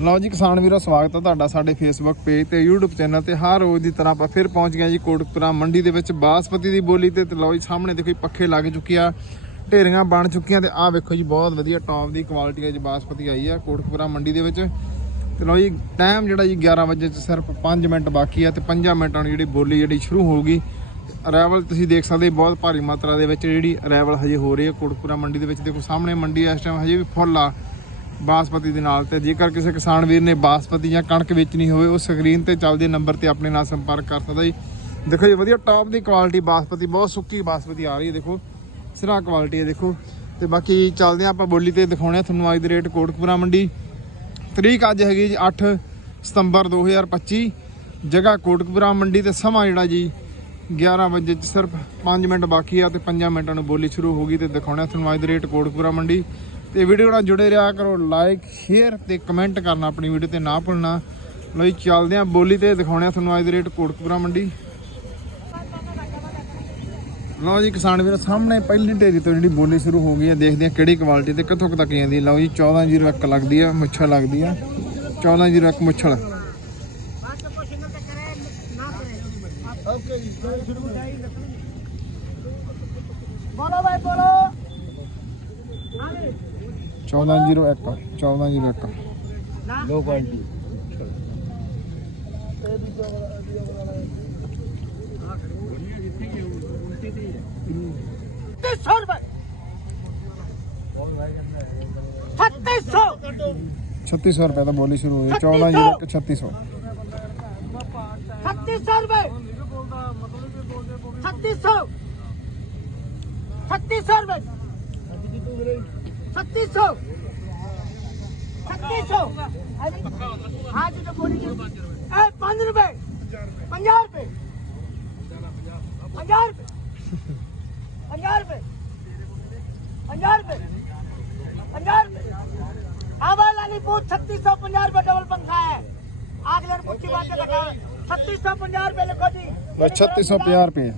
ਲਓ ਜੀ, ਕਿਸਾਨ ਵੀਰੋ, ਸਵਾਗਤ ਹੈ ਤੁਹਾਡਾ ਸਾਡੇ ਫੇਸਬੁੱਕ ਪੇਜ ਤੇ, YouTube ਚੈਨਲ ਤੇ। ਹਰ ਰੋਜ਼ ਦੀ ਤਰ੍ਹਾਂ ਆਪਾਂ ਫਿਰ ਪਹੁੰਚ ਗਏ ਜੀ ਕੋਟਕਪੁਰਾ ਮੰਡੀ ਦੇ ਵਿੱਚ ਬਾਸਪਤੀ ਦੀ ਬੋਲੀ ਤੇ। ਲਓ ਜੀ, ਸਾਹਮਣੇ ਦੇਖੋ ਜੀ, ਪੱਖੇ ਲੱਗ ਚੁੱਕੇ ਆ, ਢੇਰੀਆਂ ਬਣ ਚੁੱਕੀਆਂ ਤੇ ਆਹ ਵੇਖੋ ਜੀ, ਬਹੁਤ ਵਧੀਆ ਟੌਪ ਦੀ ਕੁਆਲਿਟੀ ਹੈ ਜੀ ਬਾਸਪਤੀ ਆਈ ਆ ਕੋਟਕਪੁਰਾ ਮੰਡੀ ਦੇ ਵਿੱਚ। ਤੇ ਲਓ ਜੀ ਟਾਈਮ ਜਿਹੜਾ ਜੀ 11 ਵਜੇ ਚ ਸਿਰਫ 5 ਮਿੰਟ ਬਾਕੀ ਆ ਤੇ 5 ਮਿੰਟਾਂ ਨੂੰ ਜਿਹੜੀ ਬੋਲੀ ਜਿਹੜੀ ਸ਼ੁਰੂ ਹੋਊਗੀ। ਅਰਾਈਵਲ ਤੁਸੀਂ ਦੇਖ ਸਕਦੇ ਬਹੁਤ ਭਾਰੀ ਮਾਤਰਾ ਦੇ ਵਿੱਚ ਜਿਹੜੀ ਅਰਾਈਵਲ ਹਜੇ ਹੋ ਰਹੀ ਹੈ ਕੋਟਕਪੁਰਾ ਮੰਡੀ ਦੇ ਵਿੱਚ। ਦੇਖੋ, ਸਾਹਮਣੇ ਮੰਡੀ ਇਸ ਟਾਈਮ ਹਜੇ ਵੀ ਫੁੱਲ ਆ। ਬਾਸਪਤੀ ਦੇ ਨਾਲ ਤੇ ਜੇਕਰ ਕਿਸੇ ਕਿਸਾਨ ਵੀਰ ਨੇ ਬਾਸਪਤੀ ਜਾਂ ਕਣਕ ਵੇਚਣੀ ਹੋਵੇ, ਉਹ ਸਕਰੀਨ ਤੇ ਚੱਲਦੇ ਨੰਬਰ ਤੇ ਆਪਣੇ ਨਾਲ ਸੰਪਰਕ ਕਰ ਸਕਦਾ ਜੀ। ਦੇਖੋ ਜੀ, ਵਧੀਆ ਟੌਪ ਦੀ ਕੁਆਲਿਟੀ ਬਾਸਪਤੀ, ਬਹੁਤ ਸੁੱਕੀ ਬਾਸਪਤੀ ਆ ਰਹੀ ਹੈ, ਦੇਖੋ। ਸਿਰਾ ਕੁਆਲਿਟੀ ਹੈ, ਦੇਖੋ। ਤੇ ਬਾਕੀ ਚੱਲਦੇ ਹਾਂ ਆਪਾਂ ਬੋਲੀ ਤੇ ਦਿਖਾਉਣੇ ਆ ਤੁਹਾਨੂੰ ਅੱਜ ਦੇ ਰੇਟ ਕੋਟਕਪੁਰਾ ਮੰਡੀ। ਤਰੀਕ ਅੱਜ ਹੈਗੀ ਜੀ 8 ਸਤੰਬਰ 2025 ਜਗ੍ਹਾ ਕੋਟਕਪੁਰਾ ਮੰਡੀ ਤੇ ਸਮਾਂ ਜਿਹੜਾ ਜੀ 11 ਵਜੇ ਚ ਸਿਰਫ 5 ਮਿੰਟ ਬਾਕੀ ਆ ਤੇ 5 ਮਿੰਟਾਂ ਨੂੰ ਬੋਲੀ ਸ਼ੁਰੂ ਹੋ ਗਈ ਤੇ ਦਿਖਾਉਣਾ ਤੁਹਾਨੂੰ ਅੱਜ ਦੇ ਰੇਟ ਕੋਟਕਪੁਰਾ ਮੰਡੀ। ਤੇ ਵੀਡੀਓ ਨਾਲ ਜੁੜੇ ਰਿਹਾ ਕਰੋ ਲਾਈਕ ਸ਼ੇਅਰ ਤੇ ਕਮੈਂਟ ਕਰਨਾ ਆਪਣੀ ਵੀਡੀਓ ਤੇ ਨਾ ਭੁੱਲਣਾ। ਲੋ ਜੀ ਚੱਲਦੇ ਆ ਬੋਲੀ ਤੇ ਦਿਖਾਉਣੇ ਆ ਤੁਹਾਨੂੰ ਅੱਜ ਦੇ ਰੇਟ ਕੋਟਕਪੁਰਾ ਮੰਡੀ। ਲਓ ਜੀ ਕਿਸਾਨ ਵੀਰ ਸਾਹਮਣੇ ਪਹਿਲੀ ਢੇਰੀ ਤੋਂ ਜਿਹੜੀ ਬੋਲੀ ਸ਼ੁਰੂ ਹੋ ਗਈ ਹੈ ਦੇਖਦੇ ਆ ਕਿਹੜੀ ਕੁਆਲਿਟੀ ਤੇ ਕਿੱਥੋਂ ਕੁ ਤੱਕ ਜਾਂਦੀ ਹੈ। ਲਓ ਜੀ 1401 ਲੱਗਦੀ ਆ ਮੁੱਛਲ ਲੱਗਦੀ ਆ 1401 ਮੁੱਛਲ। बोलो 1401 1401 ਲੋ ਕੁਆਲਿਟੀ ਸੌ ਰੁਪਏ। 3600 3600 ਰੁਪਏ ਦਾ ਬੋਲੀ ਸ਼ੁਰੂ ਹੋਈ 1401 3600 3600 ਰੁਪਏ। 3600 3600 ਰੁਪਏ। छत्तीस सौ। छत्तीस सौ। हाँ जी तो पाँच रुपए। रुपए। रुपए। रुपए। रुपए। रुपए। आवाज़ पूछ छत्तीस सौ रुपए डबल पंखा है। आग लेने पूछी बात छत्तीस सौ लिखो जी। छत्तीस सौ रुपये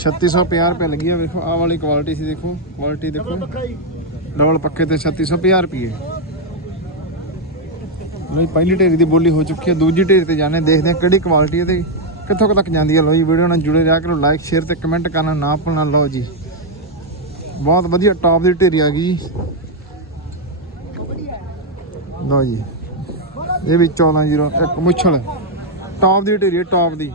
छत्तीस सौ पंजाब रुपये लगी है देखो आ वाली क्वालिटी सी देखो क्वालिटी देखो। ਡਬਲ ਪੱਕੇ ਤੇ 3650 ਰੁਪਏ ਲੋ ਪਹਿਲੀ ਢੇਰੀ ਦੀ ਬੋਲੀ ਹੋ ਚੁੱਕੀ ਹੈ, ਦੂਜੀ ਢੇਰੀ ਤੇ ਜਾਣੇ ਦੇਖਦੇ ਹਾਂ ਕਿਹੜੀ ਕੁਆਲਿਟੀ ਹੈ ਕਿੱਥੋਂ ਤੱਕ ਜਾਂਦੀ ਹੈ। ਲੋ ਜੀ ਵੀਡੀਓ ਨਾਲ ਜੁੜੇ ਰਿਹਾ ਕਰੋ ਲਾਈਕ ਸ਼ੇਅਰ ਤੇ ਕਮੈਂਟ ਕਰਨਾ ਨਾ ਭੁੱਲਣਾ। ਲਓ ਜੀ, ਬਹੁਤ ਵਧੀਆ ਟੌਪ ਦੀ ਢੇਰੀ ਆ ਗਈ ਲਓ ਜੀ, ਇਹ ਵੀ 1401 ਮੁੱਛਲ। ਟੌਪ ਦੀ ਢੇਰੀ ਟੌਪ ਦੀ।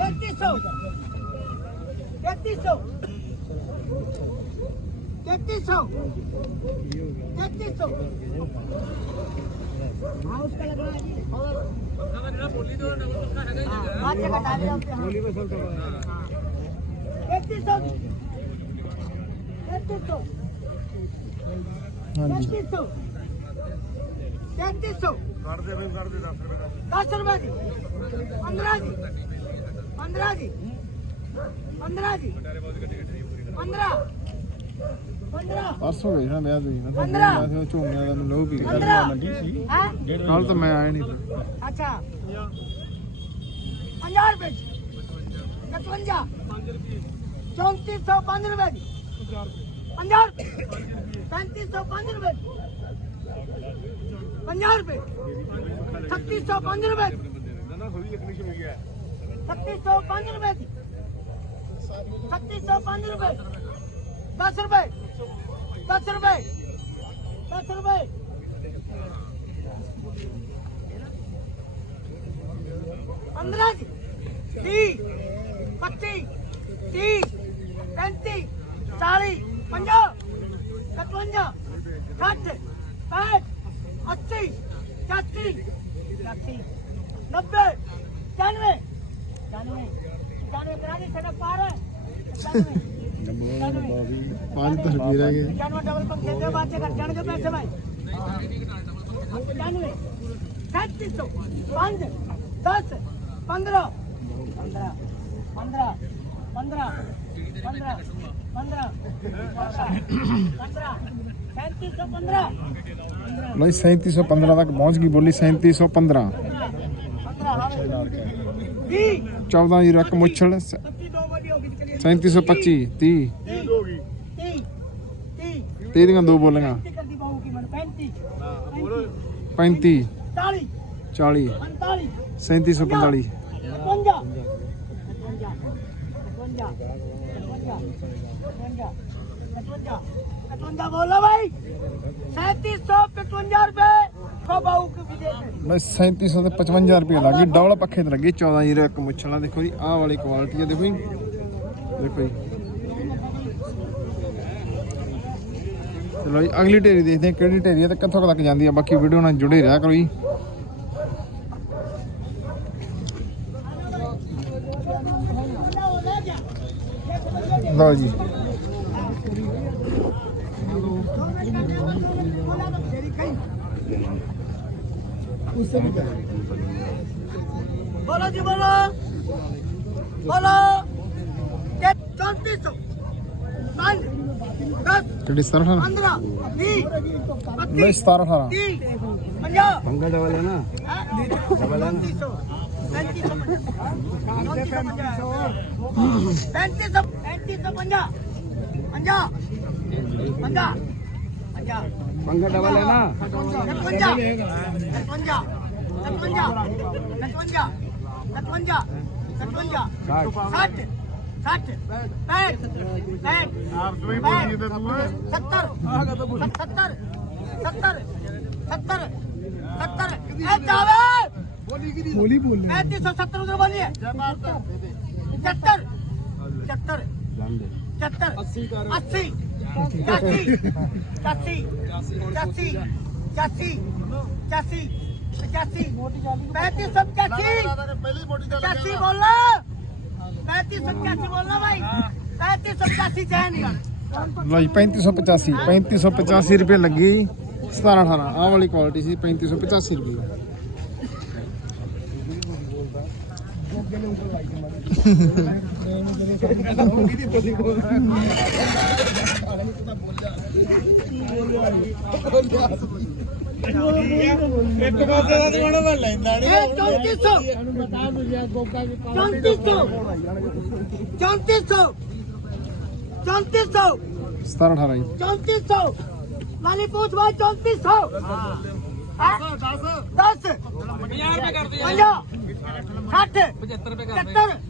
तैतीस सौ। तैतीस सौ। तैतीस सौ। तैतीस सौ। हाँ उसका लग रहा है जी। और बाद में घटा दिया आपने। तैतीस सौ। तैतीस सौ। तैतीस सौ। तैतीस सौ। दस रुपए जी। पंद्रह जी। पंद्रह जी पंद्रह जी पंद्रह पंद्रह ਪਰਸੋਂ ਗਏ ਨਾ ਵਿਆਹ ਤੇ ਨਾ ਪੰਦਰਾਂ। ਮੈਂ ਝੋਮਿਆਂ ਦਾ ਲੋਹ ਪੀ ਗਿਆ पंद्रह हाँ? ਕੱਲ ਤਾਂ ਮੈਂ ਆਇਆ ਨਹੀਂ ਫਿਰ अच्छा पंजाह रुपए पचवंजा चौंतीस सौ पाँच रुपए जी पंजाह रुपए पैंतीस सौ पाँच रुपए पंजाह रुपए छत्तीस सौ पाँच रुपए छत्तीस सौ पाँच रुपए जी छत्तीस सौ पाँच रुपए। दस रुपए। दस रुपए। दस रुपए। पंद्रह जी। तीस। पच्चीस। तीस। पैंतीस। चालीस। पंजाह सतवंजा साठ। पैंठ अस्सी चासी नब्बे। इक्यानवे तो सैंतीस सौ पंद्रह तक पहुँच गई बोली सैंतीस सौ पंद्रह। 14 ਦੀ ਰਕਮ ਉਛਲ 3725 30 30 ਹੋ ਗਈ ਦੀਆਂ ਦੋ ਬੋਲੀਆਂ। 35 40 40 3745 55 ਬੋਲੋ ਮੈਂ 3700 ਰੁਪਏ ਲੱਗੇ ਡਬਲ ਪੱਖੇ ਤੇ ਲੱਗੇ 14 ਜੀਰਾ ਇੱਕ ਮੁੱਛਲਾ ਦੇਖੋ ਜੀ, ਆਹ ਵਾਲੀ ਕੁਆਲਿਟੀ ਆ, ਦੇਖੋ ਜੀ। ਦੇਖੋ ਜੀ। ਚਲੋ ਜੀ, ਅਗਲੀ ਢੇਰੀ ਦੇਖਦੇ ਹਾਂ ਕਿਹੜੀ ਢੇਰੀ ਆ ਤੇ ਕਿੱਥੋਂ ਤੱਕ ਜਾਂਦੀ ਆ। ਬਾਕੀ ਵੀਡੀਓ ਨਾਲ ਜੁੜੇ ਰਿਹਾ ਕਰੋ ਜੀ। ਲਓ ਜੀ। उससे भी बोलो जी बोलो बोलो चौंतीस पंद्रह बीस सतारह अठारह पंगा डबल है ना डबल है ना पैंतीस पैंतीस पंजा पंजा पंजा पंखा डबल है ना? बोली बोली पैंतीस सौ सत्तर उधर बोलिए पचहत्तर। पचहत्तर। पचहत्तर। अस्सी अस्सी। पचासी सौ पचासी पचासी सौ पचासी बोलना भाई। पैंतीस सौ पचासी चाहिए लो पैंतीस सौ सौ पचासी रुपये लगी। सतारा अठारह। आह वाली क्वालिटी सी पैंतीस सौ पचासी रुपये। ਇੱਕ ਪਾਸੇ ਦਾ ਦਿਵਾਣਾ ਮੈਂ ਲੈਂਦਾ ਨਹੀਂ ਇਹ 3400 ਤੁਹਾਨੂੰ ਬਤਾ ਦੂ ਯਾਰ ਗੋਗਾ ਜੀ 3400 3400 3400 17 18 ਜੀ 3400 ਲਾਲੀ ਪੂਛ ਭਾਈ 3400 ਹਾਂ 10 10 50 ਰੁਪਏ ਕਰਦੇ ਆ 50 60 75 ਰੁਪਏ ਕਰਦੇ 70